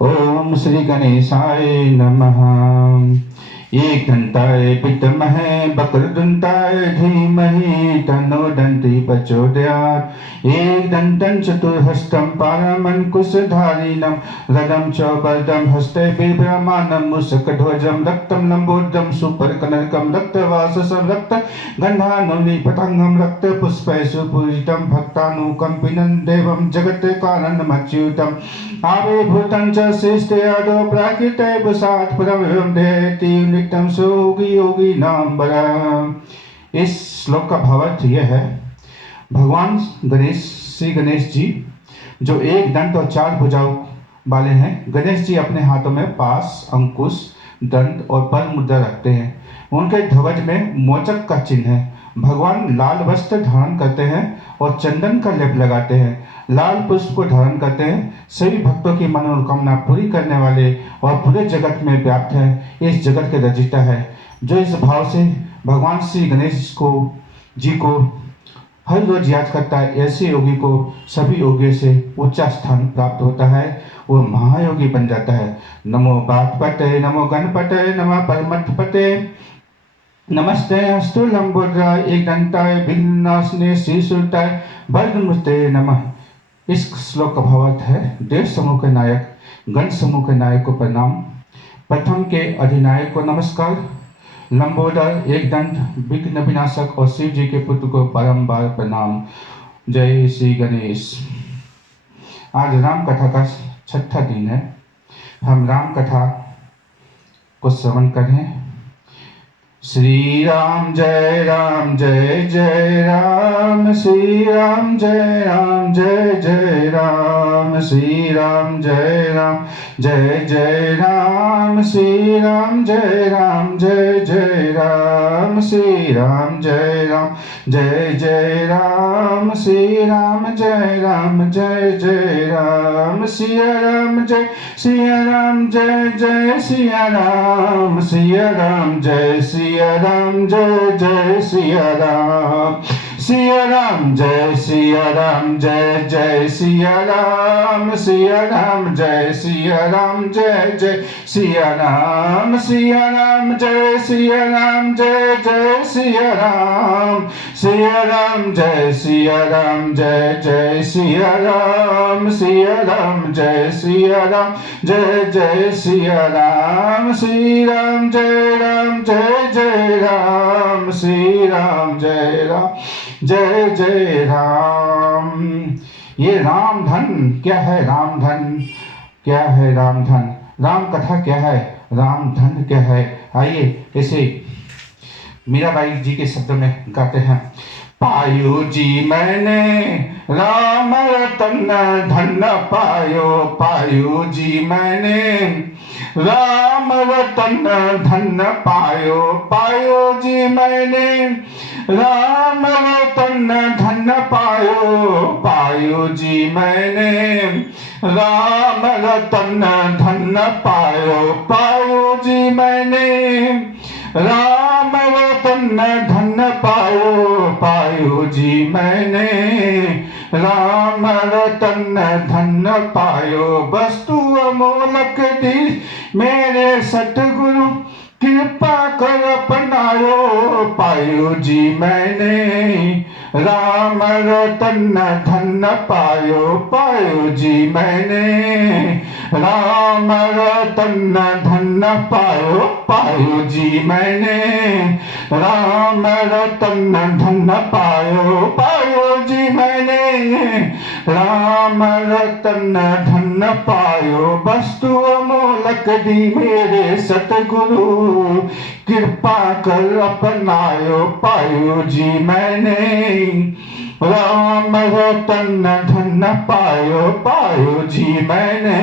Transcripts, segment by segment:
ओम श्री गणेशाय नमः। एक दंताय विद्महे वक्रतुंडाय धीमहि तन्नो दन्ति प्रचोदयात्। एक दन्तं चतुर्हस्तं पारमङ्कुशधारिणं रदं च वरदं हस्ते बिभ्रमाणं मूषकध्वजं रक्तं लम्बोदरं सुपर्कनरकं रक्तवाससं रक्तगन्धानुलेपताङ्गं रक्तपुष्पैः सुपूजितं भक्तानुकम्पिनं देवं जगत्कारणमच्युतम् आविर्भूतं च श्रेष्ठयादो प्राकृते वसात् परमं देति नित्यं सुयोगी योगी नाम बलम्। इस श्लोक का भावार्थ यह है, भगवान गणेश, श्री गणेश जी जो एक दंत और चार भुजाओं वाले हैं। गणेश जी अपने हाथों में पास, अंकुश, दंत और पर मुद्रा रखते हैं। उनके ध्वज में मोचक का चिन्ह है। भगवान लाल वस्त्र धारण करते हैं और चंदन का लेप लगाते हैं। लाल पुष्प को धारण करते हैं। सभी भक्तों की मनोकामना पूरी करने वाले और पूरे जगत में व्याप्त है, इस जगत के रचयिता है। जो इस भाव से भगवान श्री गणेश जी को हर रोज याद करता है, ऐसे योगी को सभी योगियों से ऊंचा स्थान प्राप्त होता है, वो महायोगी बन जाता है। नमो बागपते, नमो गणपते, नमः परमपते, नमस्ते अस्तु लंबोदराय एक दंताय विघ्ननाशने श्रीसूताय वरदमुते नमः। इस श्लोक का भावार्थ है, देव समूह के नायक, गण समूह के नायक को प्रणाम, प्रथम के अधिनायक को नमस्कार, लंबोदर एक दंत विघ्न विनाशक और शिव जी के पुत्र को बारंबार प्रणाम। जय श्री गणेश। आज राम कथा का छठा दिन है। हम राम कथा को श्रवण करें। श्री राम जय जय राम, श्री राम जय जय राम, श्री राम जय जय राम, श्री राम जय जय राम, श्री राम जय जय राम, श्री राम जय जय राम, सिया राम जय जय सिया राम, सिया राम जय सिया राम जय जय सिया राम, सिया राम जय जय सिया राम, सिया राम जय जय सिया राम, सिया राम जय जय सिया राम, सिया राम जय जय सिया राम, सिया राम जय जय सिया राम, श्री राम जय जय राम, श्री राम जय जय राम। ये राम धन क्या है? राम धन क्या है? राम धन, राम कथा क्या है? राम धन क्या है? आइए इसे मीराबाई जी के शब्द में गाते हैं। पायो जी मैंने राम रतन धन पायो, पायो जी मैंने राम रतन धन पायो, पायो जी मैंने राम रतन धन पायो, पायो जी मैंने राम रतन धन पायो, पायो जी मैंने राम रतन धन पायो, पायो जी मैंने राम रतन धन पायो। वस्तु अमोलक दी मेरे सतगुरु कृपा कर अपनायो, पायो जी मैंने राम रतन धन पायो, पायो जी मैंने राम रतन धन पायो, पायो जी मैंने राम रतन धन पायो, पायो जी मैंने राम रतन धन पायो। वस्तु अमोलक दी मेरे सतगुरु कृपा कर अपनायो, पायो जी मैंने राम रतन धन पायो, पायो जी मैंने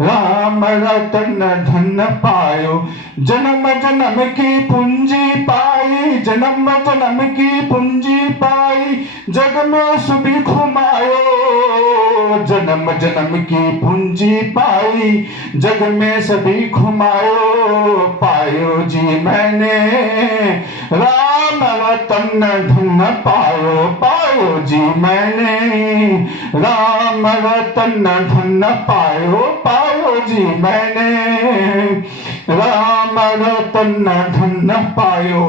राम रतन धन पायो। जन्म जन्म की पूंजी पाई, जन्म जन्म की पूंजी पाई, जग में सुबह घुमायो, जन्म जन्म की पूंजी पाई, जग में सभी घुमायो, पायो जी मैंने राम रतन धन पायो, पायो पायो जी मैंने, राम रतन धन पायो, पायो जी मैंने, राम रतन धन पायो।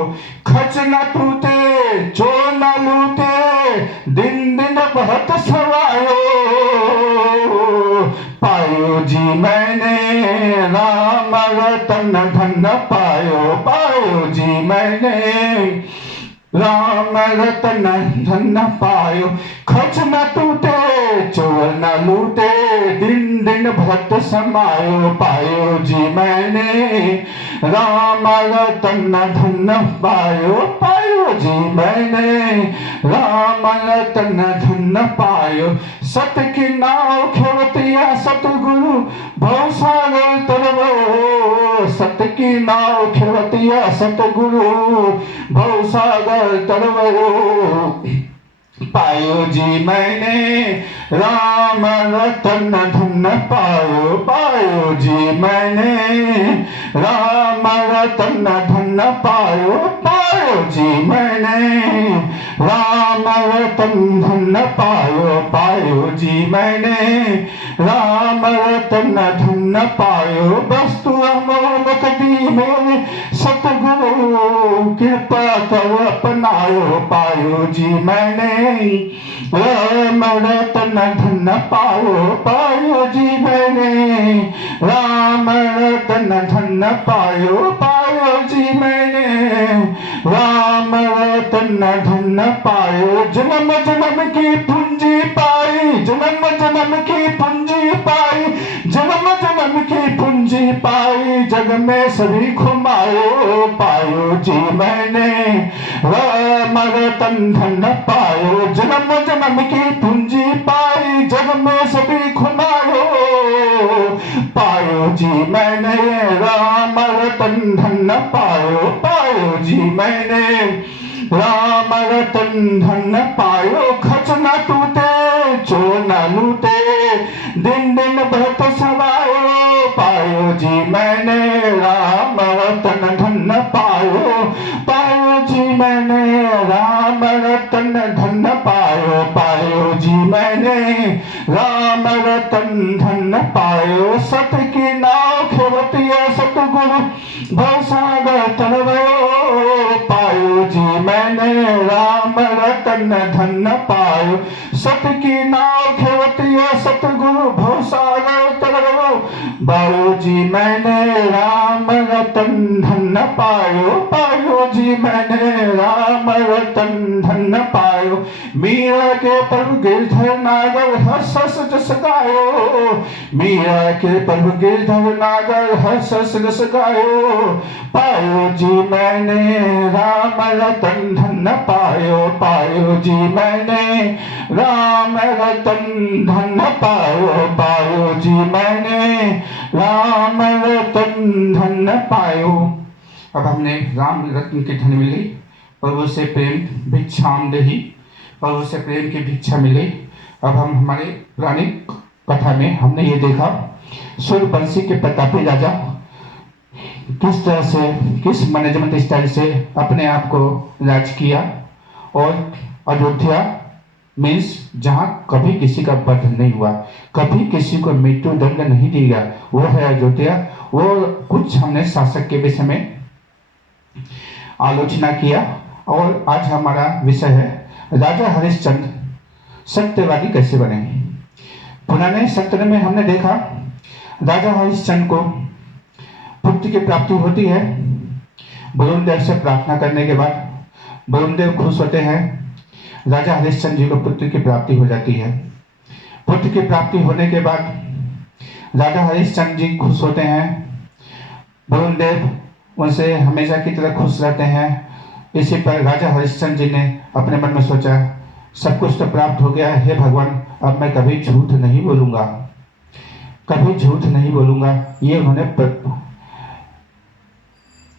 खच न टूटे चोर न लूटे, दिन दिन बहुत सवायो, पायो जी मैंने, राम रतन धन पायो, पायो जी मैंने, राम रतन धन पायो। खच न टूटे चोर न लूटे, दिन दिन भक्त समायो, पायो जी मैंने, राम रतन धन पायो, पायो जी मैंने, राम रतन धन पायो। सत की नाव खेवतिया सतगुरु भवसागर तरवो, सत की नाव खेवतिया सतगुरु भवसागर तरवो, पायो जी मैंने, राम रतन धन पायो, पायो जी मैंने, राम रतन धन पायो, पायो जी मैंने, राम रतन धन पायो, पायो जी मैंने, राम रतन धन पायो। वस्तु अमोलक दी मेरे सतगुरु, कृपा कर अपनायो, पायो जी मैंने, राम रतन धन पायो, पायो जी मैंने, राम रतन धन पायो, पायो जी मैंने, राम रतन धन पायो। जन्म जन्म की पूंजी पाई, जन्म जन्म की पूंजी पाई, जन्म जन्म की पूंजी पाई, जग में सभी घुमायो, पायो जी मैंने, राम रतन धन पायो। जन्म जन्म की पूंजी पाई, जग में सभी घुमायो, पायो जी मैंने, राम रतन धन पायो, पायो जी मैंने, राम रतन धन पायो। खच न टूटे चोर न लूटे, दिन दिन बहुत सवायो, पायो जी मैंने, राम रतन धन पायो, पायो जी मैंने, राम रतन धन पायो, पायो जी मैंने, राम रतन धन पायो। सत की नाव खेवतिया सतगुरु भवसागर तरवयो, पायो जी मैंने, राम रतन धन पायो। सत की नाव खेवतिया सतगुरु भवसागर तरवयो, पायो जी मैंने, राम रतन धन पायो, पायो जी मैंने, राम रतन धन पायो। मीरा के प्रभु गिरधर नागर हर्ष हर्ष जस गायो, मीरा के प्रभु गिरधर नागर हर्ष हर्ष जस गायो, पायो जी मैंने, राम रतन धन पायो, पायो जी मैंने, राम रतन धन पायो, पायो जी मैंने, राम रतन धन पायो। अब हमने राम रत्न की धन मिल गई, प्रभु से प्रेम भिक्षाम देहि, प्रभु से प्रेम की भिक्षा मिल गई। अब हम हमारे पुरानी कथा में हमने ये देखा सूर्यवंशी के प्रतापी राजा किस तरह से, किस मैनेजमेंट स्टाइल से अपने आप को राज किया, और अयोध्या मीन्स जहाँ कभी किसी का वध नहीं हुआ, कभी किसी को मृत्यु दंड नहीं दिया, वो है अयोध्या। वो कुछ हमने शासक के विषय में आलोचना किया, और आज हमारा विषय है राजा हरिश्चंद्र सत्यवादी कैसे बने। पुराने सत्र में हमने देखा राजा हरिश्चंद्र को पुत्र की प्राप्ति होती है। वरुण देव से प्रार्थना करने के बाद वरुण देव खुश होते हैं, राजा हरिश्चंद्र जी को पुत्र की प्राप्ति हो जाती है। पुत्र की प्राप्ति होने के बाद राजा हरिश्चंद्र जी खुश होते हैं, वरुण देव उनसे हमेशा की तरह खुश रहते हैं। इसी पर राजा हरिश्चंद्र जी ने अपने मन में सोचा, सब कुछ तो प्राप्त हो गया, हे भगवान अब मैं कभी झूठ नहीं बोलूँगा, कभी झूठ नहीं बोलूँगा। ये उन्होंने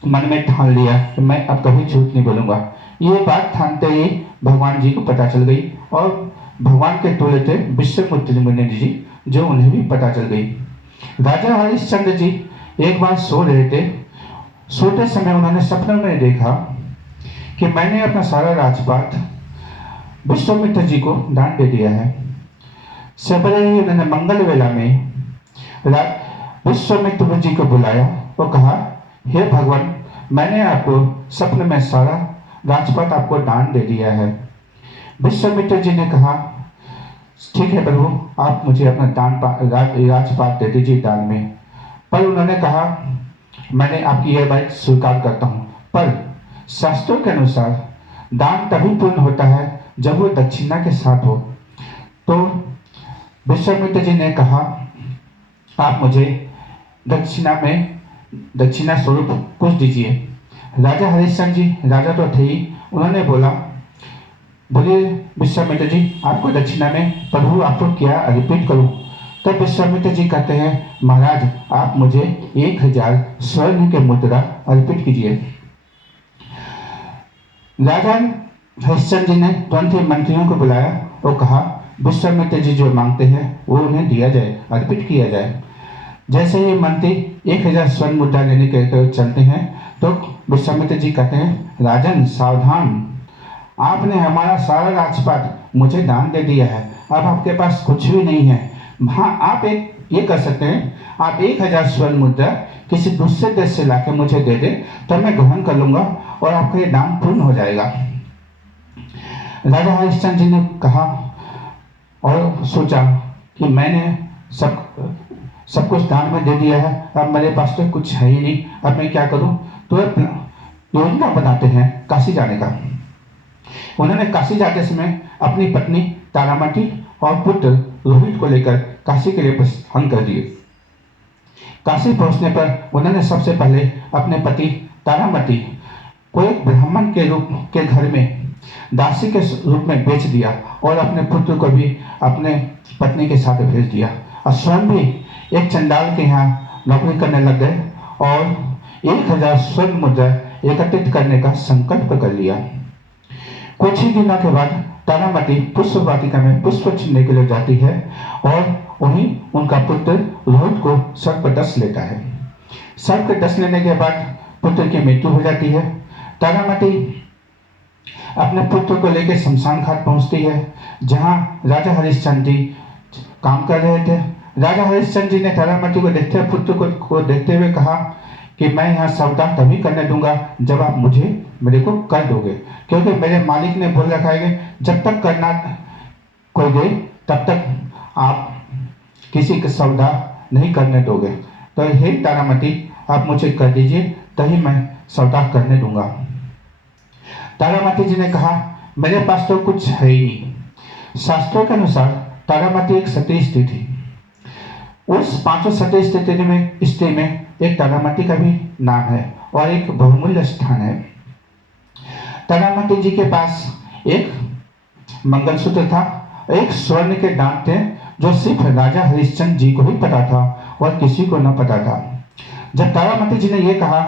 मन में ठान लिया कि मैं अब कभी झूठ नहीं बोलूँगा। ये बात ठानते ही भगवान जी को पता चल गई, और भगवान के टोले थे विश्वामित्र मुनि जी, जो उन्हें भी पता चल गई। राजा हरिश्चंद्र जी एक बार सो रहे थे, सोते समय उन्होंने सपने में देखा कि मैंने अपना सारा राजपाट विश्वामित्र जी को दान दे दिया है। सवेरे ही उन्होंने मंगल वेला में विश्वामित्र जी को बुलाया और कहा, हे भगवान, मैंने आपको सपने में सारा राजपाट आपको दान दे दिया है। विश्वामित्र जी ने कहा, ठीक है प्रभु, आप मुझे अपना राजपाट दे दीजिए दान में। पर उन्होंने कहा, मैंने आपकी यह बात स्वीकार करता हूँ, पर शास्त्रों के अनुसार दान तभी पूर्ण होता है जब वो दक्षिणा के साथ हो। तो विश्वामित्र जी ने कहा, आप मुझे दक्षिणा स्वरूप कुछ दीजिए। राजा हरिश्चंद्र जी राजा तो थे ही, उन्होंने बोले विश्वामित्र जी, आपको दक्षिणा में प्रभु आपको क्या अर्पित करूं? तब विश्वामित्र जी कहते हैं, महाराज, आप मुझे 1000 स्वर्ण के मुद्रा अर्पित कीजिए। राजा हरिश्चंद्र जी ने तुरंत ही मंत्रियों को बुलाया और कहा, विश्वामित्र जी जो मांगते हैं वो उन्हें दिया जाए, अर्पित किया जाए। जैसे ही मंत्री 1000 स्वर्ण मुद्रा लेने के चलते हैं तो विश्वामित्र जी कहते हैं, राजन सावधान, आपने हमारा सारा राजपाट मुझे दान दे दिया है, अब आपके पास कुछ भी नहीं है। हाँ, आप ये कर सकते हैं, आप 1000 स्वर्ण मुद्रा किसी दूसरे देश से लाके मुझे दे दे तो मैं ग्रहण कर लूंगा और आपका ये दान पूर्ण हो जाएगा। राजा हरिश्चंद्र जी ने कहा और सोचा कि मैंने सब कुछ दान में दे दिया है, अब मेरे पास तो कुछ है ही नहीं, अब मैं क्या करूं? तो योजना बनाते हैं काशी जाने का। उन्होंने काशी जाते समय अपनी पत्नी तारामती और पुत्र रोहित को लेकर काशी के लिए प्रस्थान कर दिए। काशी पहुंचने पर उन्होंने सबसे पहले अपने पति तारामती को एक ब्राह्मण के घर में दासी के रूप में बेच दिया और अपने पुत्र को भी अपने पत्नी के साथ भेज दिया और स्वयं भी एक चंडाल के यहाँ नौकरी करने लग गए और 1000 स्वर्ण मुद्रा एकत्रित करने का संकल्प कर लिया। कुछ ही दिनों के बाद तारामती पुष्प वाटिका में पुष्प चुनने के लिए जाती है और वहीं उनका पुत्र रोहित को सर्प डस लेता है। सर्प डस लेने के बाद पुत्र की मृत्यु हो जाती है। तारामती अपने पुत्र को लेकर शमशान घाट पहुंचती है जहां राजा हरिश्चंद्र जी काम कर रहे थे। राजा हरिश्चंद्र जी ने तारामती को पुत्र को देखते हुए कहा कि मैं यहाँ सौदा तभी करने दूंगा जब आप मेरे को कर दोगे, क्योंकि मेरे मालिक ने बोल रखा है कि जब तक करना कोई दे तब तक आप किसी का सौदा नहीं करने दोगे। तो हे तारामती, आप मुझे कर दीजिए तभी मैं सौदा करने दूंगा। तारामती जी ने कहा, मेरे पास तो कुछ है ही नहीं। शास्त्रों के अनुसार तारामती एक सती स्त्री थी। उस 5 सती स्त्री में एक तारामती का भी नाम है और एक बहुमूल्य स्थान है। तारामती जी के पास एक मंगलसूत्र था, एक स्वर्ण के दांत थे जो सिर्फ राजा हरिश्चंद्र जी को ही पता था और किसी को न पता था। जब तारामती जी ने यह कहा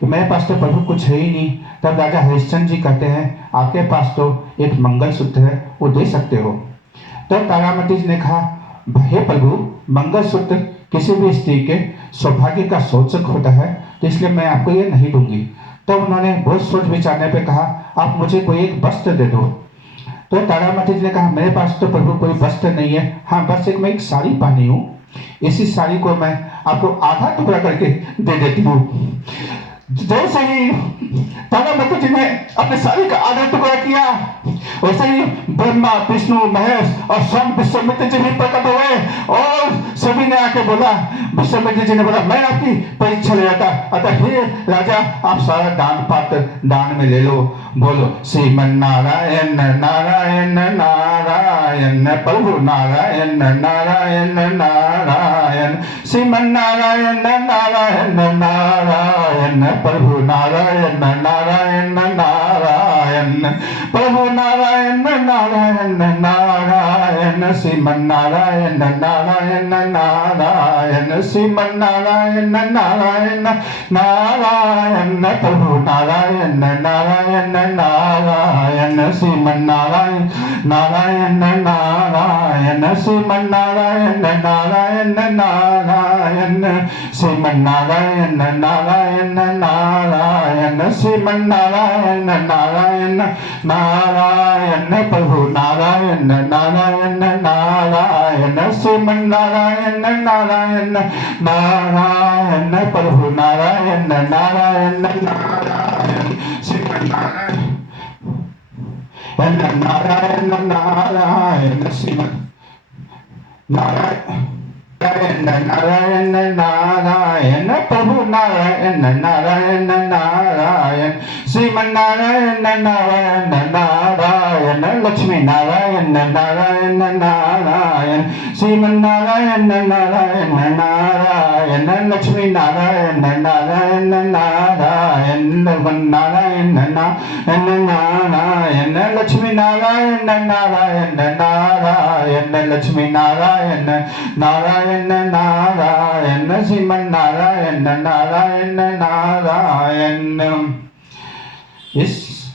कि मेरे पास तो प्रभु कुछ है ही नहीं, तब राजा हरिश्चंद्र जी कहते हैं, आपके पास तो एक मंगलसूत्र है, वो दे सकते हो। तो तारामती जी ने कहा, हे प्रभु, मंगलसूत्र किसी भी स्त्री के सौभाग्य का सूचक होता है, तो इसलिए मैं आपको ये नहीं दूंगी। तो उन्होंने बहुत सोच विचारने पे कहा, आप मुझे कोई एक वस्त्र दे दो। तो तारामती जी ने कहा, मेरे पास तो प्रभु कोई वस्त्र नहीं है, हाँ बस मैं एक साड़ी पहनी हूँ, इसी साड़ी को मैं आपको आधा टुकड़ा करके दे देती हूँ। जैसे ही तारामती जी ने अपने साड़ी का आधा टुकड़ा किया, वैसे ही ब्रह्मा, विष्णु, महेश और स्वयं विश्वामित्र जी भी प्रकट हुए और सभी ने आके बोला, विश्वामित्र जी ने बोला, मैं आपकी परीक्षा ले जाता, अतः हे राजा, आप सारा दान पात्र दान में ले लो। बोलो श्रीमन नारायण नारायण नारायण, प्रभु नारायण नारायण नारायण, श्रीमन नारायण नारायण नारायण, प्रभु नारायण नारायण नारायण, प्रभु नारायण नारायण नारायण, नारायण श्रीमन्नारायण नारायण नारायण श्रीमन्नारायण नारायण नारायण प्रभु नारायण नारायण नारायण श्रीमन्नारायण नारायण नारायण श्रीमन्नारायण नारायण नारायण श्रीमन्नारायण नारायण नारायण श्रीमन्नारायण नारायण नारायण प्रभु नारायण नारायण नारायण श्रीमन्नारायण नारायण नारायण प्रभु नारायण नारायण नारायण श्रीमन्नारायण नारायण नारायण श्रीमन् नारायण नारायण नारायण प्रभु नारायण नारायण नारायण श्रीमन्नारायण नारायण नारायण लक्ष्मी नारायण नारायण नारायण श्रीमन्नारायण नारायण नारायण लक्ष्मी नारायण नारायण नारायण नारायण नारायण नारायण लक्ष्मी नारायण नारायण नारायण लक्ष्मी नारायण नारायण नारायण श्रीमन्नारायण नारायण नारायण।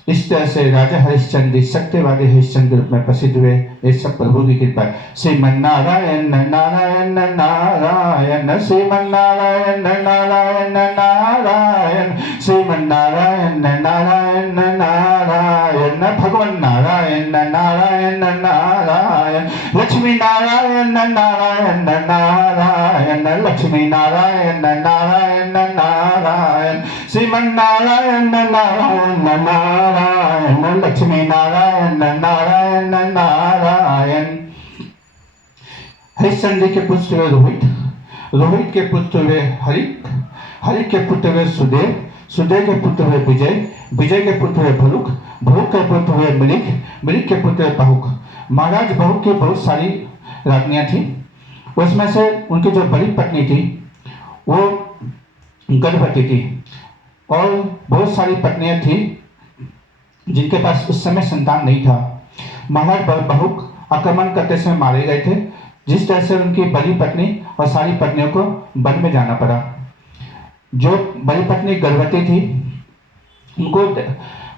इस तरह से राजा हरिश्चंद्र सत्यवादी हरिश्चंद्र रूप में प्रसिद्ध हुए। ये सब प्रभु की कृपा। श्रीमन्नारायण नारायण नारायण श्रीमन्नारायण नारायण नारायण श्रीमन्नारायण नारायण नारायण भगवान नारायण नारायण नारायण लक्ष्मी नारायण नारायण नारायण लक्ष्मी नारायण नारायण नारायण श्रीमन्नारायण नारायण नारायण लक्ष्मी नारायण नारायण नारायण। हरिश्चंद्र के पुत्र हुए रोहित, रोहित के पुत्र हुए हरिक, हरिक के पुत्र हुए सुदेव, सुदेव के पुत्र हुए विजय, विजय के पुत्र हुए भरुक, भरुक के पुत्र हुए मलिक, मलिक के पुत्र हुए बहुक। महाराज बहुक की बहुत सारी रानियां थी। उसमें से उनकी जो बड़ी पत्नी थी वो गर्भवती थी और बहुत सारी पत्नियां थी जिनके पास उस समय संतान नहीं था। महाराज बहुक आक्रमण करते समय मारे गए थे, जिस तरह से उनकी बड़ी पत्नी और सारी पत्नियों को वन में जाना पड़ा। जो बड़ी पत्नी गर्भवती थी उनको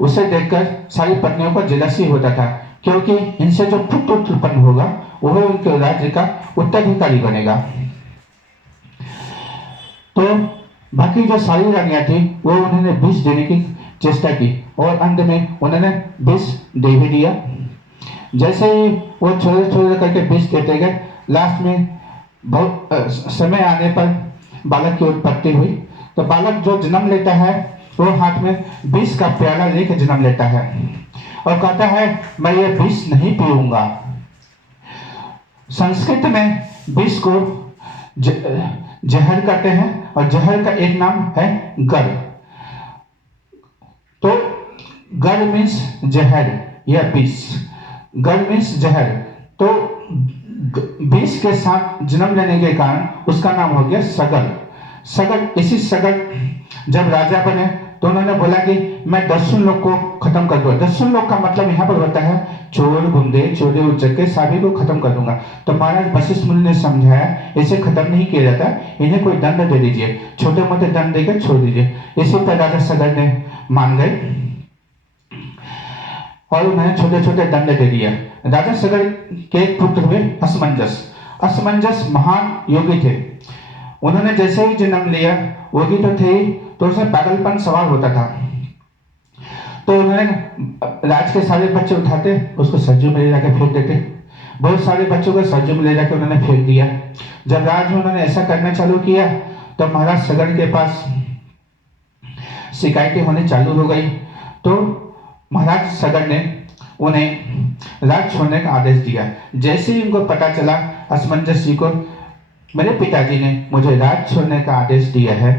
उसे देखकर सारी पत्नियों को जेलसी होता था, क्योंकि इनसे जो पुत्र उत्पन्न होगा वह उनके राज्य का उत्तराधिकारी बनेगा। तो बाकी जो सारी रानियां थी वो उन्होंने विष देने की चेष्टा की और अंत में उन्होंने विष दे भी दिया। जैसे ही वो थोड़े थोड़े करके विष देते गए, लास्ट में बहुत समय आने पर बालक की उत्पत्ति हुई। तो बालक जो जन्म लेता है वो हाथ में विष का प्याला लेकर जन्म लेता है और कहता है मैं ये विष नहीं पीऊंगा। संस्कृत में विष को जहर कहते हैं और जहर का एक नाम है गर। तो गर मीन्स जहर या विष, गर मीन्स जहर। तो विष के साथ जन्म लेने के कारण उसका नाम हो गया सगल। सगल, इसी सगल जब राजा बने तो उन्होंने बोला कि मैं 10 लोग को खत्म कर दूंगा। 10 लोग का मतलब यहाँ पर होता है चोर गुंडे चोरे उचक्के सभी को खत्म कर दूंगा। तो महाराज वशिष्ठ मुनि ने समझाया इसे खत्म नहीं किया जाता, इन्हें कोई दंड दे दीजिए, छोटे मोटे दंड देकर छोड़ दीजिए। इसी पर राजा सगर ने मान गए और उन्हें छोटे छोटे दंड दे दिया। राजा सगर के पुत्र हुए असमंजस। असमंजस महान योगी थे। उन्होंने जैसे ही जन्म लिया, योगी तो थे ही, तो उसमें पागलपन सवार होता था। तो उन्होंने राज के सारे बच्चे उठाते उसको सरजू में ले जाकर फेंक देते। बहुत सारे बच्चों को सरजू में ले जाकर उन्होंने फेंक दिया। जब राज में उन्होंने ऐसा करना चालू किया तो महाराज सगर के पास शिकायतें होने चालू हो गई। तो महाराज सगर ने उन्हें राज छोड़ने का आदेश दिया। जैसे ही उनको पता चला असमंजस जी को मेरे पिताजी ने मुझे राज छोड़ने का आदेश दिया है,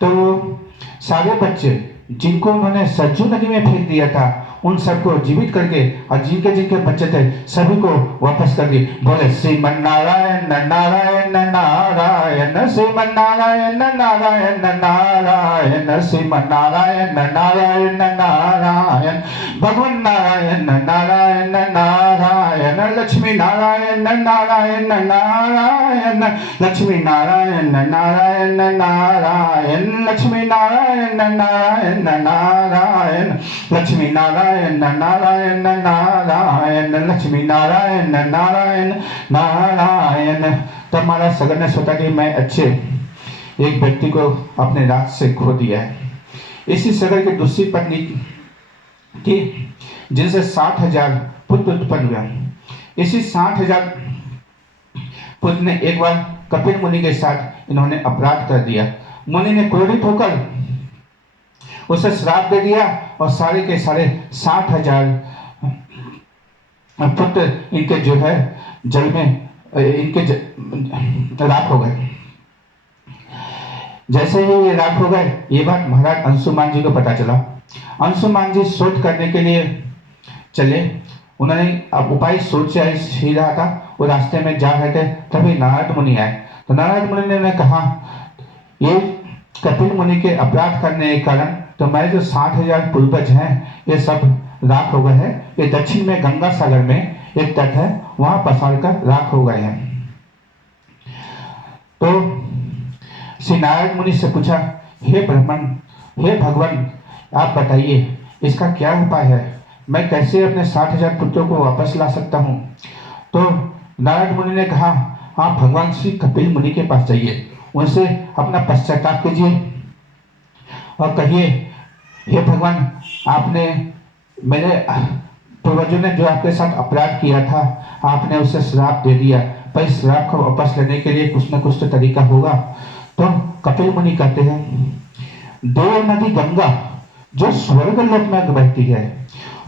तो वो सारे बच्चे जिनको उन्होंने सरजू नदी में फेंक दिया था उन सबको जीवित करके और जिनके जिनके बच्चे थे सभी को वापस कर दिए। बोले श्रीमन नारायण नारायण नारायण, श्रीमन नारायण नारायण नारायण, श्रीमन नारायण नारायण नारायण, भगवान नारायण नारायण नारायण, लक्ष्मी नारायण नारायण नारायण, लक्ष्मी नारायण नारायण नारायण, लक्ष्मी नारायण नारायण नारायण, लक्ष्मी नारायण नारायण नारायण, लक्ष्मी नारायण नारायण नारायण। तब महाराज सगर ने सोचा कि मैं अच्छे एक व्यक्ति को अपने राज से खो दिया है। इसी सगर की दूसरी पत्नी थी जिनसे 60,000 पुत्र उत्पन्न हुआ। इसी 60,000 पुत्र ने एक बार कपिल मुनि के साथ इन्होंने अपराध कर दिया। मुनि ने क्रोधित होकर उसे श्राप दे दिया और सारे के सारे 60,000 पुत्र इनके जो है जल में इनके राख हो गए। जैसे ही ये राख हो गए, ये बात महाराज अंशुमान जी को पता चला। अंशुमान जी शोध करने के लिए चले। उन्होंने अब उपाय सोच ही रहा था, वो रास्ते में जा रहे थे, तभी नारद मुनि आए। तो नारद मुनि ने कहा, ये कपिल मुनि के अपराध करने के कारण तुम्हारे जो 60,000 पूर्वज हैं ये सब राख हो गए हैं। ये दक्षिण में गंगा सागर में एक तट है, वहां पसार कर राख हो गए हैं। तो श्री नारद मुनि से पूछा, हे ब्राह्मण, हे भगवान, आप बताइए इसका क्या उपाय है, मैं कैसे अपने 60,000 पुत्रों को वापस ला सकता हूँ। तो नारद मुनि ने कहा, आप भगवान श्री कपिल मुनि के पास जाइए, उनसे अपना पश्चाताप कीजिए और कहिए, हे भगवान, आपने मेरे पूर्वजों ने जो आपके साथ अपराध किया था, आपने उसे श्राप दे दिया, पर इस श्राप को वापस लेने के लिए कुछ न कुछ तो तरीका होगा। तो कपिल मुनि कहते हैं, देव नदी गंगा जो स्वर्ग लोक में बहती है,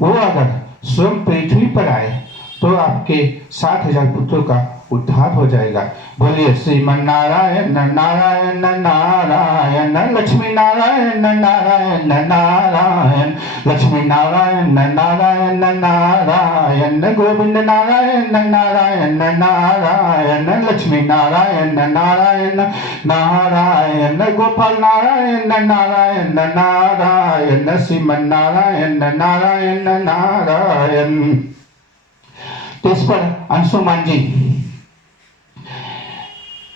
वो अगर स्वयं पृथ्वी पर आए तो आपके 60,000 पुत्रों का उद्धार हो जाएगा। बोलिए श्रीमन नारायण नारायण नारायण, लक्ष्मी नारायण नारायण नारायण, लक्ष्मी नारायण नारायण नारायण, गोविंद नारायण नारायण नारायण, लक्ष्मी नारायण नारायण नारायण, गोपाल नारायण नारायण नारायण, श्रीमन नारायण नारायण नारायण। तो इस पर अंशुमान जी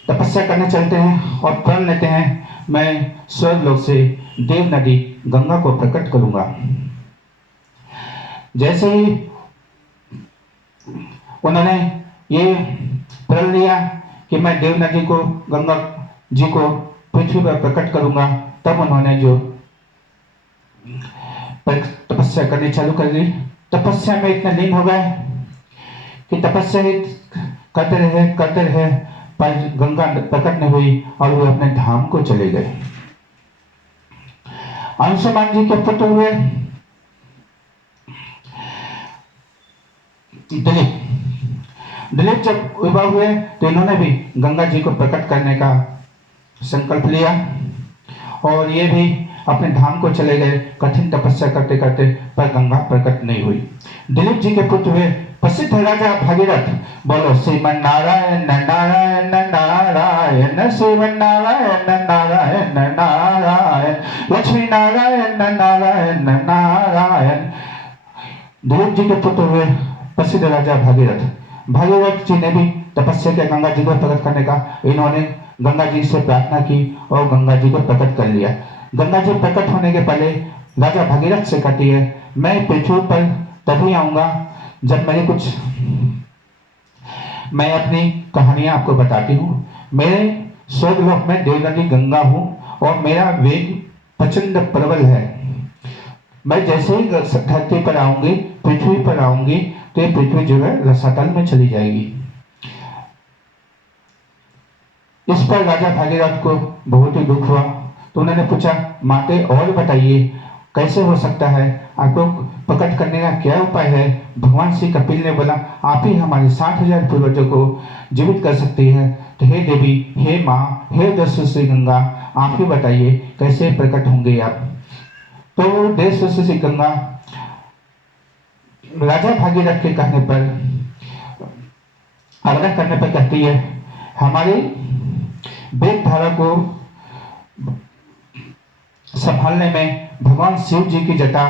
तपस्या करने चलते हैं और प्रण लेते हैं, मैं स्वर्ग लोक से देव नदी गंगा को प्रकट करूंगा। जैसे ही उन्होंने ये प्रण लिया कि मैं देव नदी को, गंगा जी को पृथ्वी पर प्रकट करूंगा, तब उन्होंने जो तपस्या करनी चालू कर दी। तपस्या में इतने लीन हो गए कि तपस्या ही करते रहे, पर गंगा प्रकट नहीं हुई और वे अपने धाम को चले गए। अंशुमान जी के पुत्र हुए दिलीप जब विवाह हुए तो इन्होंने भी गंगा जी को प्रकट करने का संकल्प लिया और ये भी अपने धाम को चले गए, कठिन तपस्या करते करते, पर गंगा प्रकट नहीं हुई। दिलीप जी के पुत्र हुए प्रसिद्ध राजा भागीरथ। बोलो श्रीमन नारायण नारायण नारायण, श्रीमन नारायण नारायण नारायण, लक्ष्मी नारायण नारायण नारायण। दिलीप जी के पुत्र हुए प्रसिद्ध राजा भागीरथ। भागीरथ जी ने भी तपस्या किया गंगा जी को प्रकट करने का। इन्होंने गंगा जी से प्रार्थना की और गंगा जी को प्रकट कर लिया। गंगा जी प्रकट होने के पहले राजा भागीरथ से कहती है, मैं पृथ्वी पर तभी आऊंगा जब मैं अपनी कहानियां आपको बताती हूँ। मेरे स्वर्ग लोक में देव नदी गंगा हूँ और मेरा वेग प्रचंड प्रबल है। मैं जैसे ही धरती पर आऊंगी, पृथ्वी पर आऊंगी, तो ये पृथ्वी जो है रसातल में चली जाएगी। इस पर राजा भागीरथ को बहुत ही दुख हुआ, तो उन्होंने पूछा, माते और बताइए कैसे हो सकता है, आपको प्रकट करने का क्या उपाय है। भगवान श्री कपिल ने बोला, आप ही हमारे 60,000 पूर्वजों को जीवित कर सकती है। तो हे देवी, हे माँ, हे दस श्री गंगा, आप ही बताइए कैसे प्रकट होंगे आप। तो देश श्री गंगा राजा भागीरथ के कहने पर, आग्रह करने पर कहती है, हमारी वेद धारा को संभालने में भगवान शिव जी की जटा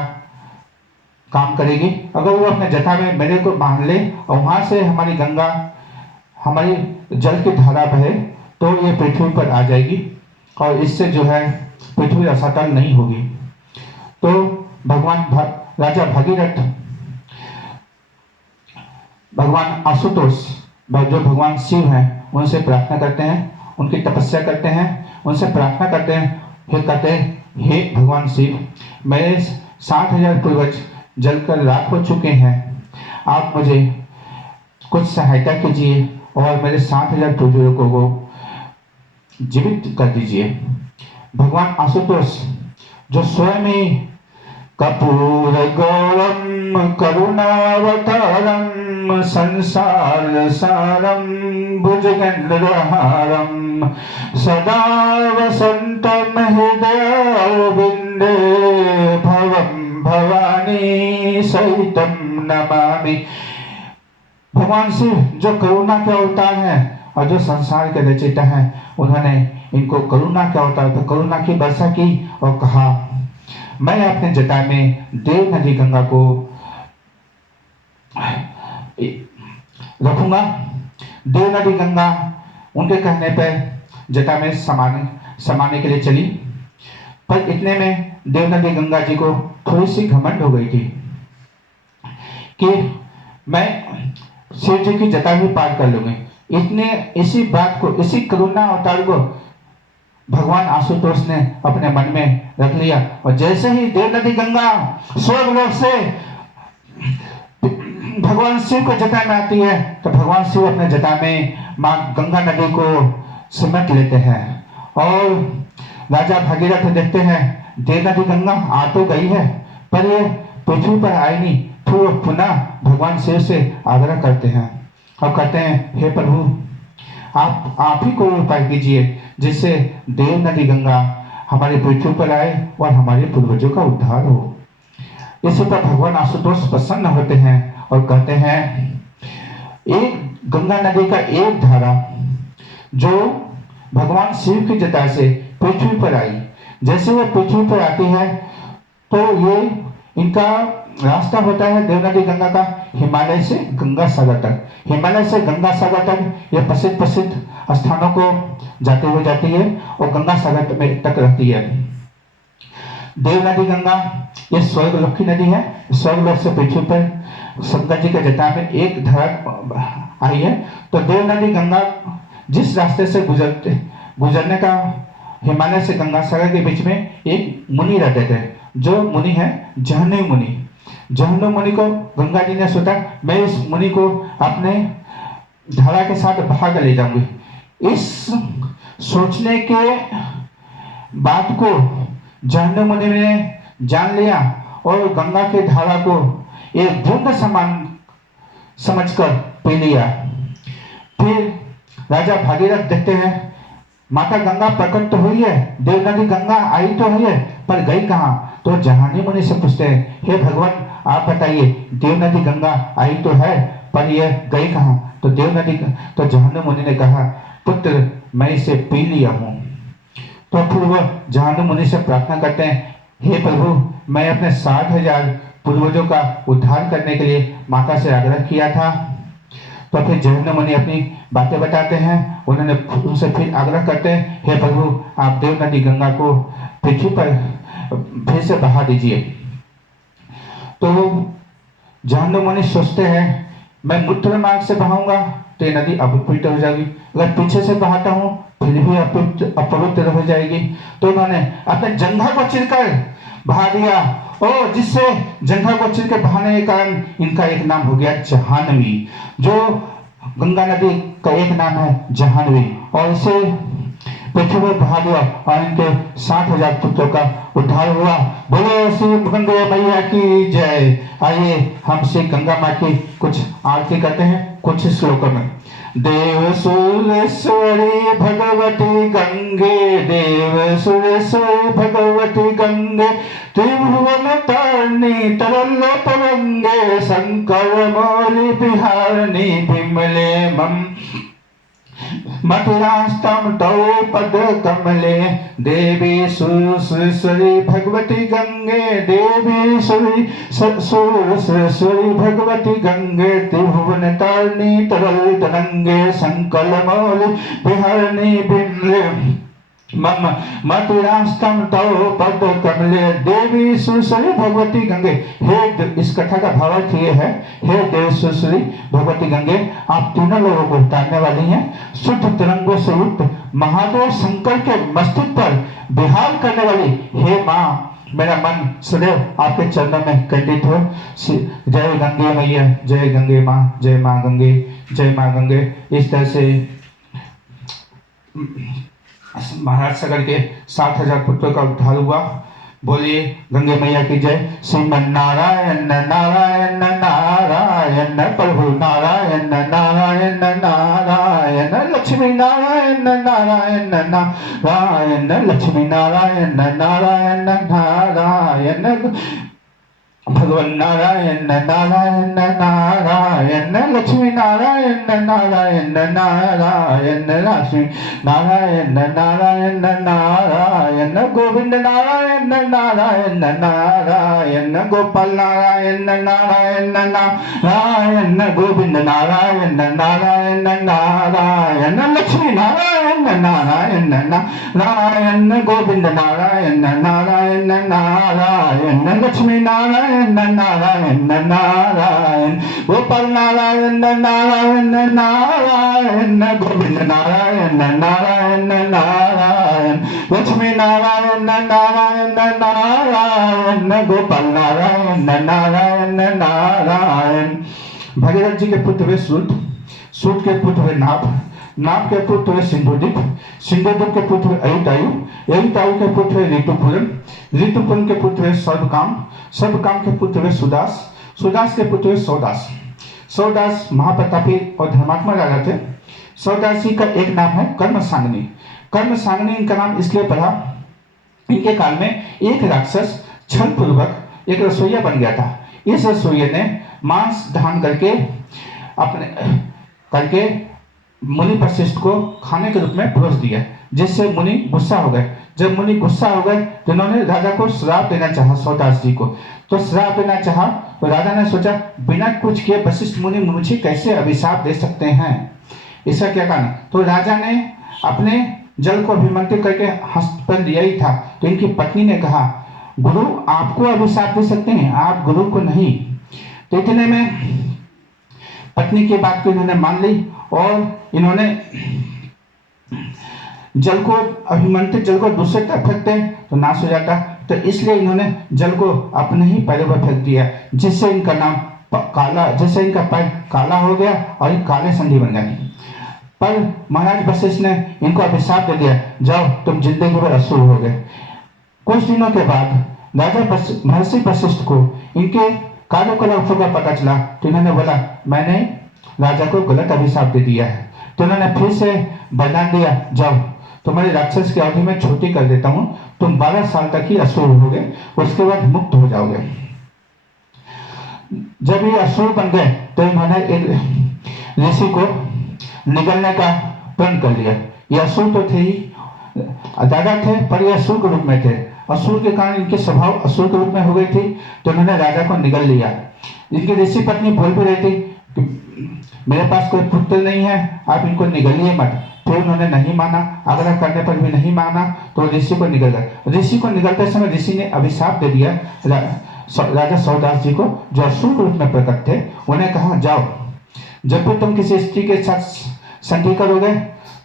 काम करेगी। अगर वो अपने जटा में मेरे को बांध ले और वहां से हमारी गंगा, हमारी जल की धारा बहे, तो ये पृथ्वी पर आ जाएगी और इससे जो है पृथ्वी रसातल नहीं होगी। तो भगवान राजा भागीरथ भगवान आशुतोष जो भगवान शिव हैं उनसे प्रार्थना करते हैं, उनकी तपस्या करते हैं, उनसे प्रार्थना करते हैं, कहते हैं, हे भगवान शिव, मेरे 60,000 पूर्वज जलकर राख हो चुके हैं, आप मुझे कुछ सहायता कीजिए और मेरे 60,000 पूर्वजों को जीवित कर दीजिए। भगवान आशुतोष जो स्वयं ही कपूर गौरम करुणावतारम संसार सारम भुजगेन्द्रहारम सदा वसंतम हृदयारविंदे भवम भवानी सहितम नमामि। भगवान शिव जो करुणा के अवतार हैं और जो संसार के रचयिता हैं, उन्होंने इनको करुणा के अवतार पर करुणा की वर्षा की और कहा, मैं अपने जटा में देव नदी गंगा को रखूंगा। देव नदी गंगा उनके कहने पर जटा में समाने के लिए चली, पर इतने में देव नदी गंगा जी को थोड़ी सी घमंड हो गई थी कि मैं शिव जी की जटा भी पार कर लूंगी। इसी बात को, इसी करुणा अवतार को भगवान आशुतोष ने अपने मन में रख लिया और जैसे ही देव नदी गंगा स्वर्गलोक से भगवान शिव के जटा में आती है, तो भगवान शिव अपने जटा में मां गंगा नदी को सिमट लेते हैं और राजा भागीरथ देखते हैं देव नदी गंगा आ तो गई है, पर ये पृथ्वी पर आई नहीं। तो पुनः भगवान शिव से आग्रह करते हैं और कहते हैं, हे प्रभु, आप ही कोई उपाय कीजिए जिससे देव नदी गंगा हमारी पृथ्वी पर आए और हमारे पूर्वजों का उद्धार हो। इस पर भगवान आशुतोष प्रसन्न होते हैं और कहते हैं, एक गंगा नदी का एक धारा जो भगवान शिव की जटा से पृथ्वी पर आई, जैसे वो पृथ्वी पर आती है तो ये इनका रास्ता होता है देव नदी गंगा का हिमालय से गंगा सागर तक। हिमालय से गंगा सागर तक ये प्रसिद्ध स्थानों को जाते हुए जाती है और गंगा सागर में तक रहती है। देव नदी गंगा ये स्वर्गलोक की नदी है। स्वर्गलोक से पृथ्वी पर शंकर जी के जटा में एक धारा आई है। तो देव नदी गंगा जिस रास्ते से गुजरने का, हिमालय से गंगा सागर के बीच में एक मुनि रहते थे, जो मुनि है जहन्नवी मुनि। जहन्नवी मुनि को गंगा जी ने सोचा, मैं इस मुनि को अपने धारा के साथ बहा कर ले जाऊंगी। इस सोचने के बात को जहन्नवी मुनि ने जान लिया और गंगा के धारा को एक बूंद समान समझकर पी लिया। फिर राजा भागीरथ देखते हैं माता गंगा प्रकट तो हुई है, देव नदी गंगा आई तो हुई है, पर गई कहाँ? तो जहन्नवी मुनि से पूछते हैं, हे भगवान आप बताइए, देव नदी गंगा आई तो है पर यह गई कहाँ? तो जहन्नवी मुनि ने कहा, पुत्र मैं इसे पी लिया हूँ। तो फिर वह जहन्नवी मुनि से प्रार्थना करते हैं, हे प्रभु, मैं अपने 60,000 पूर्वजों का उद्धार करने के लिए माता से आग्रह किया था। तो फिर जहन्नवी मुनि अपनी बातें बताते हैं। उन्होंने उनसे फिर आग्रह करते हैं, हे प्रभु आप देव नदी गंगा को पृथ्वी पर फिर से बहा दीजिए। तो जहन्नवी मुनि सोचते हैं, मैं मूत्र मार्ग से बहाऊंगा तो ये नदी अपवित्र हो जाएगी, अगर पीछे से बहाता हूँ फिर भी अपवित्र हो जाएगी। तो उन्होंने अपने जंघा को चिरकर बहा दिया और जिससे जंघा को चिरकर बहाने के कारण इनका एक नाम हो गया जहानवी। जो गंगा नदी का एक नाम है जहानवी, और इसे पृथ्वी पर बहा दिया और इनके 60,000 पुत्रों का उद्धार हुआ। बोलो श्री गंगा मैया की जय। आइए हम श्री गंगा माँ की कुछ आरती करते हैं कुछ श्लोकों में। देव सुरेश्वरी भगवती गंगे, देव सुरेश्वरी भगवती गंगे, त्रिभुवन तारिणी तरणी तरल तरंगे शंकर मौलि बिहारणी बिमले मम मथुरास्तम तौ पद कमले देवी सुरेश्वरी भगवती गंगे देवी सुरेश्वरी भगवती गंगे त्रिभुवन तारिणी तरल तरंगे संकल मौलि बिहारणी बिमले मम मथुरास्तम तौ पद कमले देवी सुरेश्वरी भगवती गंगे। हे इस कथा का भावार्थ ये है, हे देव सुरेश्वरी भगवती गंगे, आप तीनों लोगों को उतारने वाली हैं। शुद्ध तरंगों से युक्त महादेव शंकर के मस्तक पर विहार करने वाली हे माँ, मेरा मन सदैव आपके चरणों में कंडित हो। जय गंगे मैया, जय गंगे माँ, जय माँ गंगे, जय माँ गंगे। इस तरह से महाराज सागर के 7,000 पुत्रों का उद्धार हुआ। बोलिए गंगे मैया की जय। श्रीमन नारायण नारायण नारायण प्रभु नारायण नारायण नारायण लक्ष्मी नारायण नारायण नारायण लक्ष्मी नारायण नारायण नारायण भगवान नारायण नारायण नारायण लक्ष्मी नारायण नारायण नारायण लक्ष्मी नारायण नारायण नारायण गोविंद नारायण नारायण नारायण गोपाल नारायण नारायण नारायण गोविंद नारायण नारायण नारायण लक्ष्मी नारायण नारायण नारायण गोविंद नारायण नारायण नारायण लक्ष्मी नारायण नारायण नारायण गोपाल नारायण नारायण नारायण गोविंद नारायण नारायण नारायण लक्ष्मी नारायण नारायण नारायण गोपाल नारायण नारायण नारायण। भगीरथ जी के पुत्र हुए सूत, सूत के पुत्र हुए नाभ, नाभ के पुत्र हुए सिंधुदीप, सिंधुदीप के पुत्र हुए अयुतायु, अयुतायु के पुत्र हुए ऋतुपूरन, ऋतुपूरन के पुत्र हुए सर्वकाम, सर्वकाम के पुत्र हुए सुदास, सुदास के पुत्र हुए सौदास। सौदास महाप्रतापी और धर्मात्मा राजा थे। सौदास जी का एक नाम है कर्मसांगनी। कर्मसांगनी इनका नाम इसलिए पड़ा, इनके काल में एक राक्षस छल पूर्वक एक रसोइया बन गया था। इस रसोइये ने मांस धान करके मुनि वशिष्ठ को खाने के रूप में परोस दिया, जिससे मुनि गुस्सा हो गए। जब मुनि गुस्सा हो गए तो उन्होंने राजा को श्राप देना चाहा, सौदास जी को। तो श्राप देना चाहा तो राजा ने सोचा बिना कुछ किए वशिष्ठ मुनि मुझे कैसे अभिशाप दे सकते हैं, इसका क्या कारण। तो राजा ने अपने जल को अभिमंत्रित करके हस्त पर लिया ही था। तो इनकी पत्नी ने कहा गुरु आपको अभिशाप दे सकते हैं, आप गुरु को नहीं। तो इतने में पत्नी की बात को इन्होंने मान ली और इन्होंने जल को अभिमंत्रित जल को दूसरे तरफ फेंकते तो नाश हो जाता, तो इसलिए इन्होंने जल को अपने ही पैरों पर फेंक दिया, जिससे इनका नाम काला, जैसे इनका पैर काला हो गया और एक काले संधि बन गए। पर महाराज वशिष्ठ ने इनको अभिशाप दे दिया, जाओ तुम जिंदगी भर असुर हो गए। कुछ दिनों के बाद राजा महर्षि वशिष्ठ को इनके कार्यकलापों का पता चला, तो इन्होंने बोला मैंने राजा को गलत अभिशाप दे दिया है। तो उन्होंने फिर से वरदान दिया, जाओ तुम्हारी राक्षस की अवधि में छोटी कर देता हूं, तुम 12 साल तक ही असुर होगे, उसके बाद मुक्त हो जाओगे। जब ये असुर बन गए तो इन्होंने एक ऋषि को निगलने का प्रण कर लिया। ये असुर तो थे ही, दादा थे, पर ये असुर के रूप में थे। असुर के कारण इनके स्वभाव असुर के रूप में हो गई थी, तो उन्होंने राजा को निगल लिया। इनकी ऋषि पत्नी बोल भी रही थी कि मेरे पास कोई पुत्र नहीं है, आप इनको निगलिए मत। फिर उन्होंने नहीं माना, आग्रह करने पर भी नहीं माना, तो ऋषि को निगल गए। ऋषि को निगलते समय ऋषि ने अभिशाप दे दिया राजा सौदास जी को, जो असुर के रूप में प्रकट थे। उन्हें कहा जाओ, जब भी तुम किसी स्त्री के साथ संधि करोगे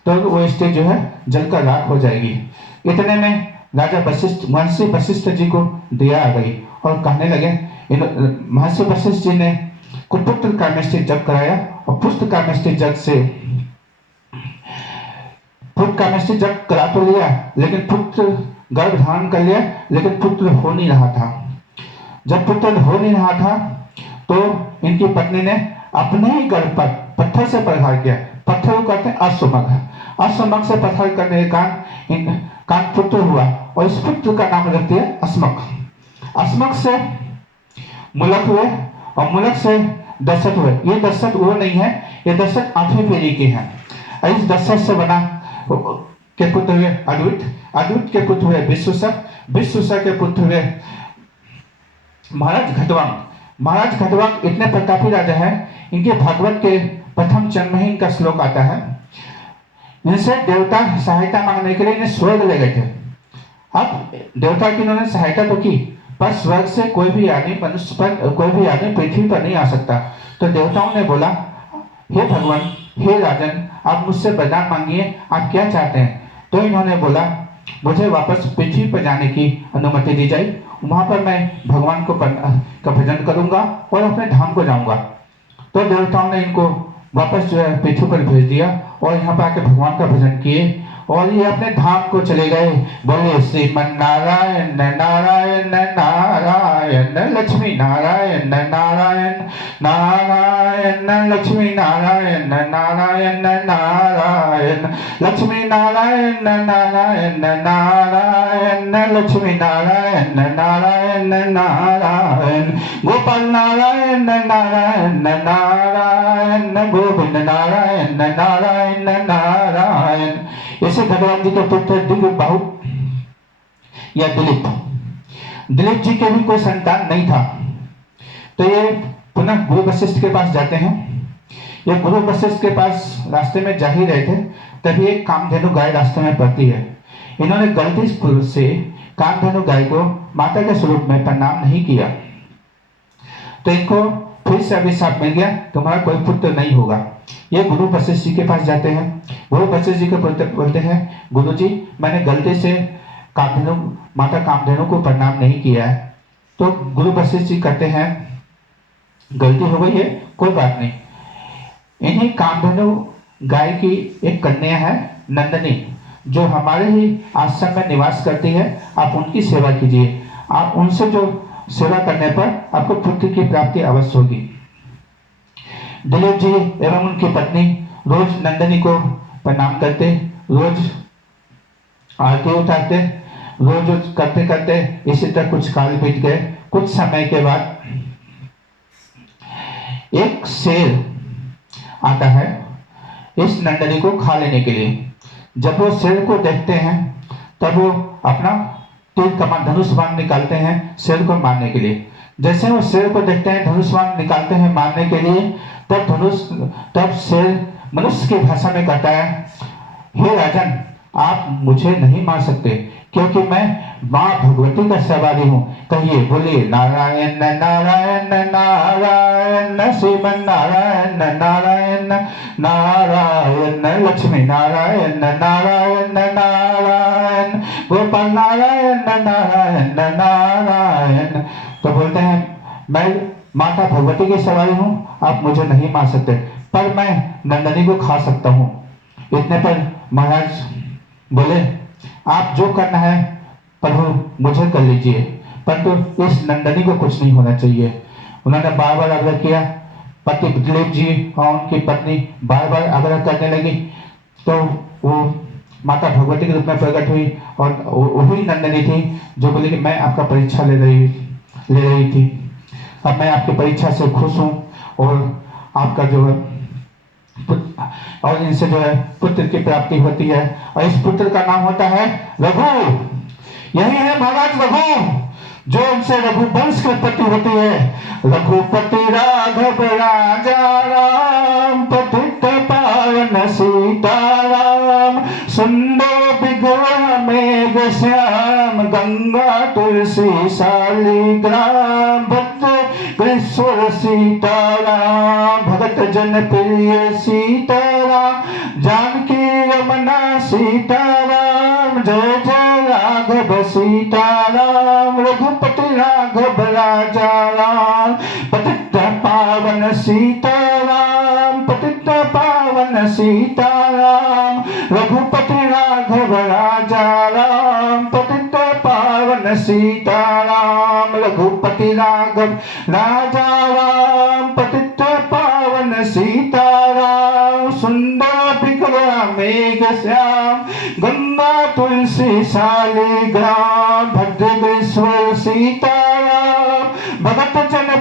तो वो स्त्री जो है जलकर राख हो जाएगी। इतने में राजा वशिष्ठ, महर्षि वशिष्ठ जी को दया आ गई और कहने लगे, महर्षि वशिष्ठ जी ने कुपुत्र कामेष्टि जप कराया और पुत्र कामेष्टि जप से पुत्र कामेष्टि जप करा तो लिया, लेकिन पुत्र गर्भ धारण कर लिया, लेकिन पुत्र हो नहीं रहा था। जब पुत्र हो नहीं रहा था तो इनकी पत्नी ने अपने ही गर्भ पर पत्थर से प्रहार किया। पत्थर को कहते हैं अश्वमख। अश्वमख से प्रहार करने के कारण पुत्र हुआ और इस पुत्र का नाम रख दिया अस्मक। अस्मक से मुलक हुए और मुलक से दशरथ हुए। ये दशरथ वो नहीं है, ये दशरथ 8वीं पीढ़ी के हैं। इस दशरथ से बना के पुत्र हुए अद्वित, अद्वित के पुत्र हुए विश्वसक, विश्वसक के पुत्र हुए महाराज घटवांग। महाराज घटवांग इतने प्रतापी राजा है, इनके भागवत के प्रथम चरण में ही इनका श्लोक आता है। इनसे देवता सहायता मांगने के लिए इन्हें स्वर्ग ले गए थे। अब देवता की इन्होंने सहायता तो की, पर स्वर्ग से कोई भी आदमी मनुष्य पर, कोई भी आदमी पृथ्वी पर नहीं आ सकता। तो देवताओं ने बोला, हे भगवान, हे राजन, आप मुझसे वरदान मांगिए, आप क्या चाहते हैं। तो इन्होंने बोला, मुझे वापस पृथ्वी पर जाने की अनुमति दी जाए, वहां पर मैं भगवान को का भजन करूंगा और अपने धाम को जाऊंगा। तो देवताओं ने इनको वापस जो है पृथ्वी पर भेज दिया और यहाँ पर आके भगवान का भजन किए और ये अपने धाम को चले गए। बोले श्रीमन नारायण नारायण नारायण, लक्ष्मी नारायण नारायण नारायण, लक्ष्मी नारायण नारायण नारायण, लक्ष्मी नारायण नारायण नारायण, लक्ष्मी नारायण नारायण नारायण, गोपाल नारायण नारायण नारायण, गोविंद नारायण नारायण नारायण। ऐसे भगवान जी के पुत्र दिलीप बाहु या दिलीप, दिलीप जी के भी कोई संतान नहीं था। तो ये पुनः गुरु वशिष्ठ के पास जाते हैं। ये गुरु वशिष्ठ के पास रास्ते में जा ही रहे थे, तभी एक कामधेनु गाय रास्ते में पड़ती है। इन्होंने गलती से कामधेनु गाय को माता के स्वरूप में प्रणाम नहीं किया, तो इनको फिर से अभिशाप मिल गया, तुम्हारा कोई पुत्र नहीं होगा। ये गुरु वशिष्ठ जी के पास जाते हैं। गुरु वशिष्ठ जी के बोलते हैं, गुरु जी, मैंने गलती से कामधेनु, माता कामधेनु को प्रणाम नहीं किया है। तो गुरु वशिष्ठ जी कहते हैं, गलती हो गई है, कोई बात नहीं। इन्हीं कामधेनु गाय की एक कन्या है नंदनी, जो हमारे ही आश्रम में निवास करती है, आप उनकी सेवा कीजिए। आप उनसे जो सेवा करने पर आपको पुत्र की प्राप्ति अवश्य होगी। दिलीप जी एवं उनकी पत्नी रोज नंदनी को प्रणाम करते, रोज आरती उतारते, रोज करते करते इसी तरह कुछ काल बीत गए। कुछ समय के बाद एक शेर आता है इस नंदनी को खा लेने के लिए। जब वो शेर को देखते हैं तब वो अपना तीर कमान धनुष बाण निकालते हैं शेर को मारने के लिए। जैसे वो शेर को देखते हैं, धनुष बाण निकालते हैं मारने के लिए, तब शेर मनुष्य की भाषा में कहता है, हे राजन, आप मुझे नहीं मार सकते, क्योंकि मैं माँ भगवती का सवारी हूँ। कहिए, बोलिए नारायण नारायण नारायण, श्रीमन नारायण नारायण नारायण, लक्ष्मी नारायण नारायण नारायण, गोपाल नारायण नारायण नारायण। तो बोलते हैं, मैं माता भगवती की सवारी हूँ, आप मुझे नहीं मार सकते, पर मैं नंदनी को खा सकता हूँ। इतने पर महाराज बोले, आप जो करना है प्रभु मुझे कर लीजिए, परंतु इस नंदनी को कुछ नहीं होना चाहिए। उन्होंने बार बार आग्रह किया। पति दिलीप जी और उनकी पत्नी बार बार आग्रह करने लगी, तो वो माता भगवती के रूप में प्रकट हुई और वही नंदनी थी जो बोली कि मैं आपका परीक्षा ले रही थी, अब मैं आपकी परीक्षा से खुश हूँ और आपका जो है और इनसे जो है पुत्र की प्राप्ति होती है, और इस पुत्र का नाम होता है रघु। यही है महाराज रघु, जो उनसे रघुवंश की उत्पत्ति होती है। रघुपति राघव राजा राम, पतित पावन सीताराम, सुंदर विग्रह मेघ श्याम, गंगा तुलसी शालिग्राम, भक्त कृष्ण सीताराम, भगत जन प्रिय सीताराम, जानकी रमना सीताराम, जय जय राघव सीताराम, रघुपति राघव राजा राम, पतित पावन सीताराम, पतित पावन सीताराम, रघुपति राघव राजा राम, पतित पावन सीताराम, रघुपति राघव राजा राम, पतित पावन सीताराम, सुंदर विग्रह मेघ श्याम, गंगा तुलसी शालिग्राम, भद्र विश्व सीताराम, भगत जन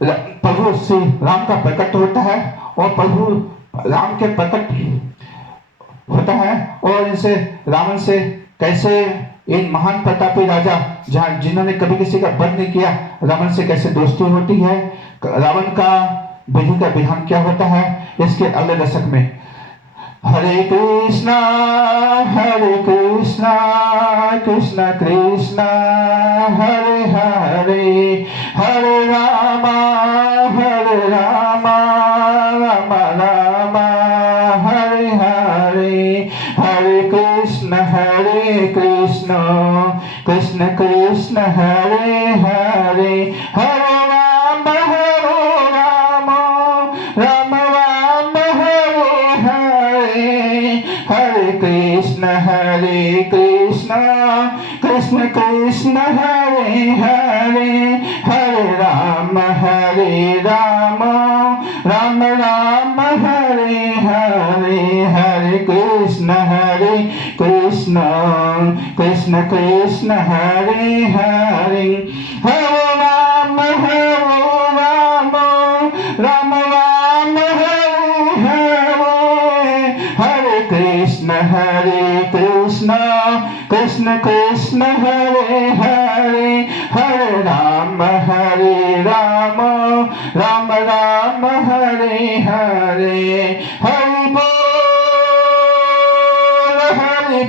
प्रभु श्री राम का प्रकट होता है और प्रभु राम के प्रकट होता है और इनसे रावण से कैसे इन महान प्रतापी राजा जहाँ जिन्होंने कभी किसी का वध नहीं किया रावण से कैसे दोस्ती होती है, रावण का विधि का विधान क्या होता है, इसके अगले दशक में हरे कृष्णा कृष्णा कृष्णा हरे हरे, हरे रामा राम राम हरे हरे, हरे कृष्ण कृष्ण कृष्ण हरे हरे, हरे राम राम राम हरे हरे, हरे कृष्ण कृष्ण कृष्ण हरे हरे, हरे राम राम राम हरे हरे, हरे कृष्ण कृष्ण कृष्ण हरे हरे, हरे राम राम राम हरे हरे, हरे कृष्ण कृष्ण कृष्ण हरे हरे, हरे राम राम राम हरे हरे, हरि बोल हरि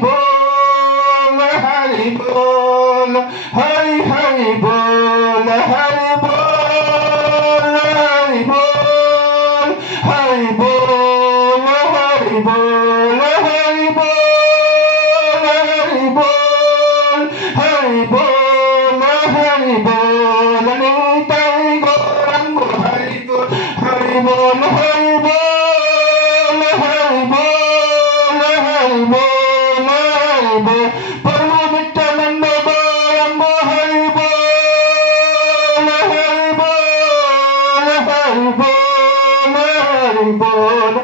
बोल, हरि हरि बोल, हरि बोल हरि बोल, हरि बोल हरि बोल, हरि बोल हरि बोल, हरि बोल हरि बोल, निताई गौरंग हरि बोल, हरि बोल हरि बोल, हरि बोल हरि बोल, हरि बोल प्रभु नित्यानंद गौरंग हरि बोल, हरि बोल हरि बोल, हरि बोल।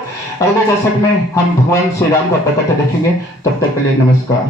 अगले दशक में हम भगवान श्री राम का प्रकट देखेंगे, तब तक के लिए नमस्कार।